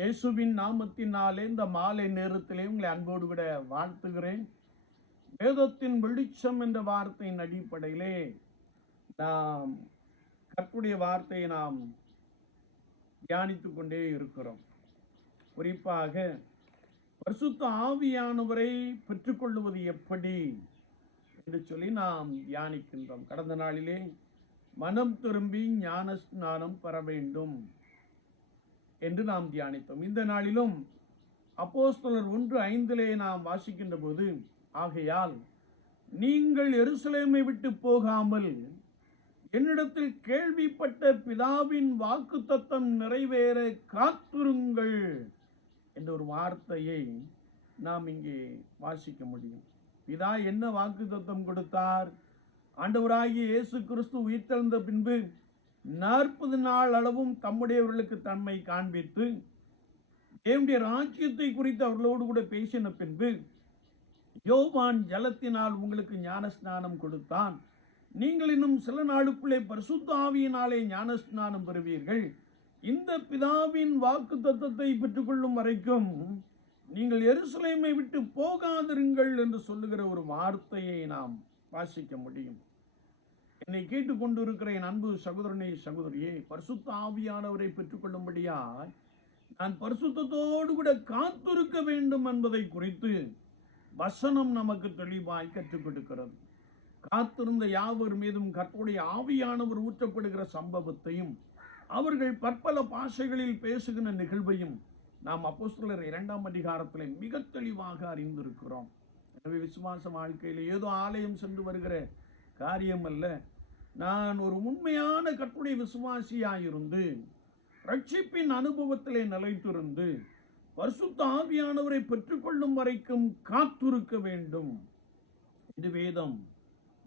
இயேசுவின் நாமத்தினாலே இந்த மாலை நேரத்திலே உங்களை அன்போடு விட வாழ்த்துகிறேன். வேதத்தின் வெளிச்சம் என்ற வார்த்தையின் அடிப்படையிலே நாம் கர்த்தருடைய வார்த்தையை நாம் தியானித்துக் கொண்டே இருக்கிறோம். குறிப்பாக பரிசுத்த ஆவியானவரை பெற்றுக்கொள்வது எப்படி என்று சொல்லி நாம் தியானிக்கின்றோம். கடந்த நாளிலே மனம் திரும்பி ஞான ஸ்நானம் பெற வேண்டும் என்று நாம் தியானித்தோம். இந்த நாளிலும் அப்போஸ்தலர் 1:5 நாம் வாசிக்கின்ற போது, ஆகையால் நீங்கள் எருசலேமை விட்டு போகாமல் என்னிடத்தில் கேள்விப்பட்ட பிதாவின் வாக்குத்தத்தம் நிறைவேற காத்திருங்கள் என்ற ஒரு வார்த்தையை நாம் இங்கே வாசிக்க முடியும். பிதா என்ன வாக்குத்தத்தம் கொடுத்தார்? ஆண்டவராகிய இயேசு கிறிஸ்து உயிர்த்தெழுந்த பின்பு 40 நாள் அளவும் தம்முடையவர்களுக்கு தன்மை காண்பித்து தேவனுடைய ராஜ்யத்தை குறித்து அவர்களோடு கூட பேசின பின்பு, யோவான் ஜலத்தினால் உங்களுக்கு ஞான ஸ்நானம் கொடுத்தான், நீங்கள் இன்னும் சில நாளுக்குள்ளே பரிசுத்த ஆவியினாலே ஞான ஸ்நானம் பெறுவீர்கள், இந்த பிதாவின் வாக்கு தத்தத்தை பெற்றுக்கொள்ளும் வரைக்கும் நீங்கள் எருசலேமை விட்டு போகாதிருங்கள் என்று சொல்லுகிற ஒரு வார்த்தையை நாம் வாசிக்க முடியும். என்னை கேட்டுக்கொண்டிருக்கிற என் அன்பு சகோதரனே, சகோதரியே, பரிசுத்த ஆவியானவரை பெற்றுக்கொள்ளும்படியாய் நான் பரிசுத்தத்தோடு கூட காத்திருக்க வேண்டும் என்பதை குறித்து வசனம் நமக்கு தெளிவாய் கற்றுக் கொடுக்கிறது. காத்திருந்த யாவர் மீதும் கர்த்தருடைய ஆவியானவர் ஊற்றப்படுகிற சம்பவத்தையும் அவர்கள் பற்பல பாஷைகளில் பேசுகிற நிகழ்வையும் நாம் அப்போஸ்தலர் 2ஆம் அதிகாரத்தில் மிக தெளிவாக அறிந்திருக்கிறோம். எனவே விசுவாச வாழ்க்கையில் ஏதோ ஆலயம் சென்று வருகிற காரியம் அல்ல. நான் ஒரு உண்மையான கர்த்தருடைய விசுவாசியாயிருந்து ரட்சிப்பின் அனுபவத்திலே நிலைத்திருந்து பரிசுத்த ஆவியானவரை பெற்றுக்கொள்ளும் வரைக்கும் காத்திருக்க வேண்டும். இது வேதம்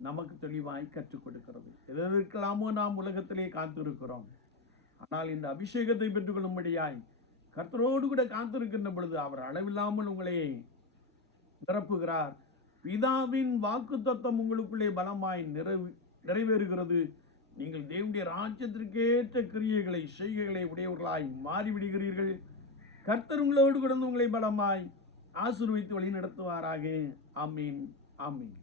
நமக்கு தெளிவாய் கற்றுக் கொடுக்கிறது. எதற்கெல்லாமோ நாம் உலகத்திலே காத்திருக்கிறோம். ஆனால் இந்த அபிஷேகத்தை பெற்றுக்கொள்ளும்படியாய் கர்த்தரோடு கூட காத்திருக்கின்ற பொழுது அவர் அளவில்லாமல் உங்களை நிரப்புகிறார். பிதாவின் வாக்குத்தத்தம் உங்களுக்குள்ளே பலமாய் நிறைவேறுகிறது. நீங்கள் தேவனுடைய ராஜ்யத்திற்கேற்ற கிரியைகளை செய்கைகளை உடையவர்களாய் மாறிவிடுகிறீர்கள். கர்த்தர் உங்களோடு கிடந்து உங்களை பலமாய் ஆசீர்வதித்து வழி நடத்துவாராக. ஆமீன், ஆமீன்.